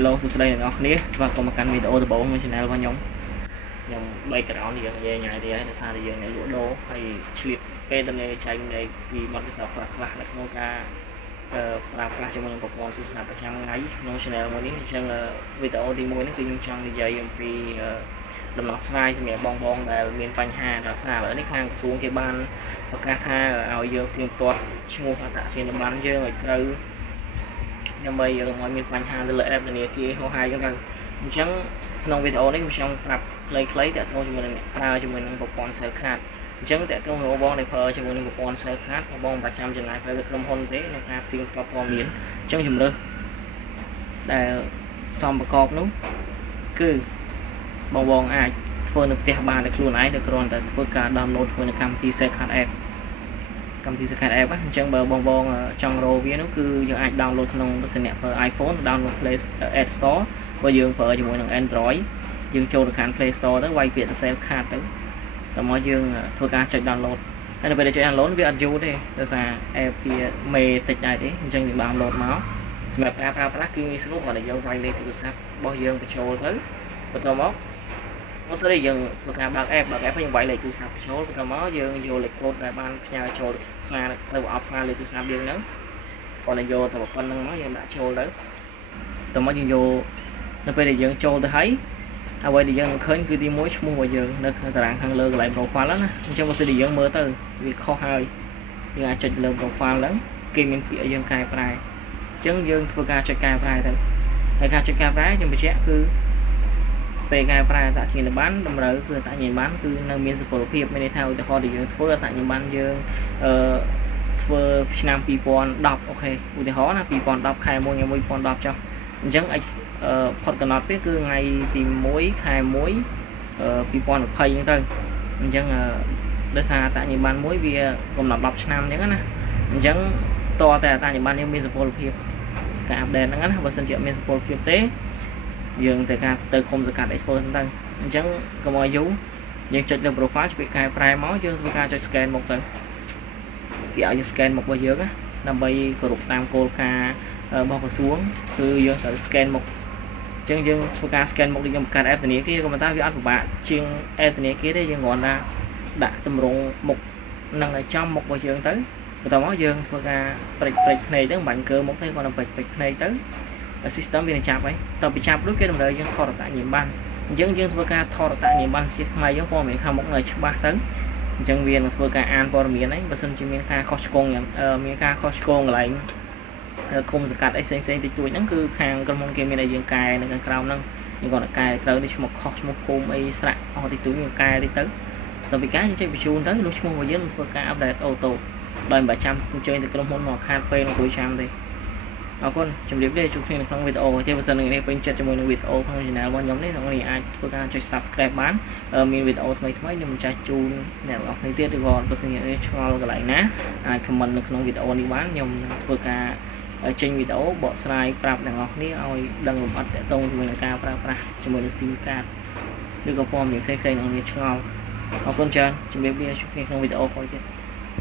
Hello សួស្តីអ្នកនរគ្នាស្វាគមន៍មកកាន់វីដេអូដំបូងនៃ Channel របស់ខ្ញុំ background យើងនិយាយញ៉ាយទៀតហើយដោយសារតែយើងអ្នកលក់ដូរហើយឆ្លៀតពេលទៅនៃចែកនៃពីបទពិសោធន៍ខ្លះៗនៅក្នុងការប្រើប្រាស់ជាមួយនឹងប្រព័ន្ធទូរស័ព្ទប្រចាំថ្ងៃក្នុង Channel មួយនេះអញ្ចឹងវីដេអូទី1នេះគឺខ្ញុំចង់និយាយអំពីដំណោះស្រាយសម្រាប់បងដែលមានបញ្ហាដោយសារឥឡូវនេះខាងក្រសួងគេបានប្រកាសថាឲ្យយើងទៀងទាត់ឈ្មោះអត្តសញ្ញាណប័ណ្ណយើងឲ្យត្រូវដើម្បីយើងឲ្យមានបញ្ហាទៅលើ app ធនាគារហោហាយហ្នឹងអញ្ចឹងក្នុងវីដេអូនេះខ្ញុំចង់ប្រាប់ខ្លីៗតាក់ទងជាមួយនឹងអ្នកប្រើជាមួយនឹងប្រព័ន្ធ Cell Card អញ្ចឹងតាក់ទងរបស់បងដែលប្រើជាមួយនឹងប្រព័ន្ធ Cell Card បងប្រចាំចំណាយពេលទៅក្រុមហ៊ុនទេក្នុងការទៀងទាត់ព័ត៌មានអញ្ចឹងជំរើសដែលសមប្រកបនោះគឺបងអាចធ្វើនៅផ្ទះបានតែខ្លួនឯងតែគ្រាន់តែធ្វើការ download ជាមួយនឹងកម្មវិធី Cell Card app កម្មវិធី Cell Card app អញ្ចឹងបើបងចង់រកវានោះគឺយើងអាច download ក្នុងបើសិនអ្នកប្រើ iPhone download Play App Store បើយើងប្រើជាមួយនឹង Android យើងចូលទៅខាង Play Store ទៅវាយពាក្យ Cell Card ទៅតែមកយើងធ្វើការចុច download ហើយនៅពេលដែលចុច download វាអត់យូរទេដោយសារ app វាមេតិចដែរទេអញ្ចឹងយើង download មកសម្រាប់ការប្រើប្រាស់គឺងាយស្រួលគ្រាន់តែយើងវាយលេខទូរស័ព្ទរបស់យើងបញ្ចូលទៅបន្ទាប់មកមកស្រីយើងធ្វើការបើក app ហើយយើងវាយលេខទូរស័ព្ទបញ្ចូលបន្ទាប់មកយើងយកលេខកូដដែលបានផ្ញើចូលសារទៅអបសារលេខទូរស័ព្ទយើងហ្នឹងគាត់នឹងយកទៅប៉ុណ្្នឹងមកយើងដាក់ចូលទៅបន្ទាប់មកយើងយកនៅពេលដែលយើងចូលទៅហើយអ្វីដែលយើងនឹងឃើញគឺទី1ឈ្មោះរបស់យើងនៅក្នុងតារាងខាងលើកន្លែង profile ហ្នឹងណាអញ្ចឹងបើសិនជាយើងមើលទៅវាខុសហើយយើងអាចចុចលើ profile ហ្នឹងគេមានពាក្យឲ្យយើងកែប្រែអញ្ចឹងយើងធ្វើការចុចកែប្រែទៅហើយការចុចកែប្រែខ្ញុំបញ្ជាក់គឺពេលកែប្រែអត្តសញ្ញាណប័ណ្ណតម្រូវគឺអត្តសញ្ញាណប័ណ្ណគឺនៅមានសុពលភាពមានន័យថាឧទាហរណ៍ដែលយើងធ្វើអត្តសញ្ញាណប័ណ្ណយើងធ្វើឆ្នាំ2010អូខេឧទាហរណ៍ណា2010ខែ1ថ្ងៃ2010ចុះអញ្ចឹងផុតកំណត់ពេលគឺថ្ងៃទី1ខែ1 2020ហ្នឹងទៅអញ្ចឹងដោយសារអត្តសញ្ញាណប័ណ្ណមួយវាកំណត់10ឆ្នាំអញ្ចឹងណាអញ្ចឹងតើតែអត្តសញ្ញាណប័ណ្ណយើងមានសុពលភាពការអាប់ដេតហ្នឹងណាបើសិនជាអត់មានសុពលភាពទេយើងត្រូវការទៅឃុំសង្កាត់អីធ្វើហ្នឹងទៅអញ្ចឹងកុំឲ្យយូរយើងចុចលើ profile ជួយកែប្រែមកយើងធ្វើការចុច scan មុខទៅគេឲ្យយើង scan មុខរបស់យើងណាដើម្បីគោរពតាមគោលការណ៍របស់ក្រសួងគឺយើងត្រូវ scan មុខអញ្ចឹងយើងធ្វើការ scan មុខដូចយើងបង្កើត app ធនាគារក៏ប៉ុន្តែវាអត់ពិបាកជាង app ធនាគារទេយើងគ្រាន់តែដាក់តម្រងមុខនឹងឲ្យចំមុខរបស់យើងទៅបន្ទាប់មកយើងធ្វើការព្រិចភ្នែកទៅមិនបាញ់កើមុខទេគ្រាន់តែព្រិចភ្នែកទៅ system វានឹងចាប់ហើយតទៅពីចាប់ដូចគេតម្រូវយើងថតអត្តសញ្ញាណប័ណ្ណអញ្ចឹងយើងធ្វើការថតអត្តសញ្ញាណប័ណ្ណជាតិខ្មែរយើងព័ត៌មានខាងមុខនៅច្បាស់ទៅអញ្ចឹងវានឹងធ្វើការអានព័ត៌មានហ្នឹងបើសិនជាមានការខុសឆ្គងមានការខុសឆ្គងកន្លែងឃុំសង្កាត់អីផ្សេងតិចតួចហ្នឹងគឺខាងក្រុមហ៊ុនគេមានឲ្យយើងកែនៅខាងក្រោមហ្នឹងយើងគាត់កែត្រូវនេះឈ្មោះខុសឈ្មោះភូមិអីស្រាក់អស់តិចតួចយើងកែតិចទៅដល់ពីការយើងចុចបញ្ជូនទៅលុះឈ្មោះរបស់យើងនឹងធ្វើការ update auto ដោយមិនបាច់ចាំអញ្ជើញទៅក្រុមហ៊ុនមកខាតពេលអង្គុយចាំទេអរគុណជម្រាបលាជួបគ្នានៅក្នុងវីដេអូទេបើសិននឹងនេះពេញចិត្តជាមួយនឹងវីដេអូក្នុង Channel របស់ខ្ញុំនេះអ្នកអាចធ្វើការចុច Subscribe បានមានវីដេអូថ្មីខ្ញុំចាស់ជូនអ្នកនរគ្នាទៀតឬក៏បើសិនជាឆ្ងល់កន្លែងណាអាច comment នៅក្នុងវីដេអូនេះបានខ្ញុំនឹងធ្វើការចេញវីដេអូបកស្រាយប្រាប់អ្នកនរគ្នាឲ្យដឹងលម្អិតទាក់ទងជាមួយនឹងការប្រើប្រាស់ជាមួយនឹង SIM card ឬក៏ព័ត៌មានផ្សេងៗនឹងគ្នាឆ្ងល់អរគុណច្រើនជម្រាបលាជួបគ្នាក្នុងវីដេអូក្រោយទៀត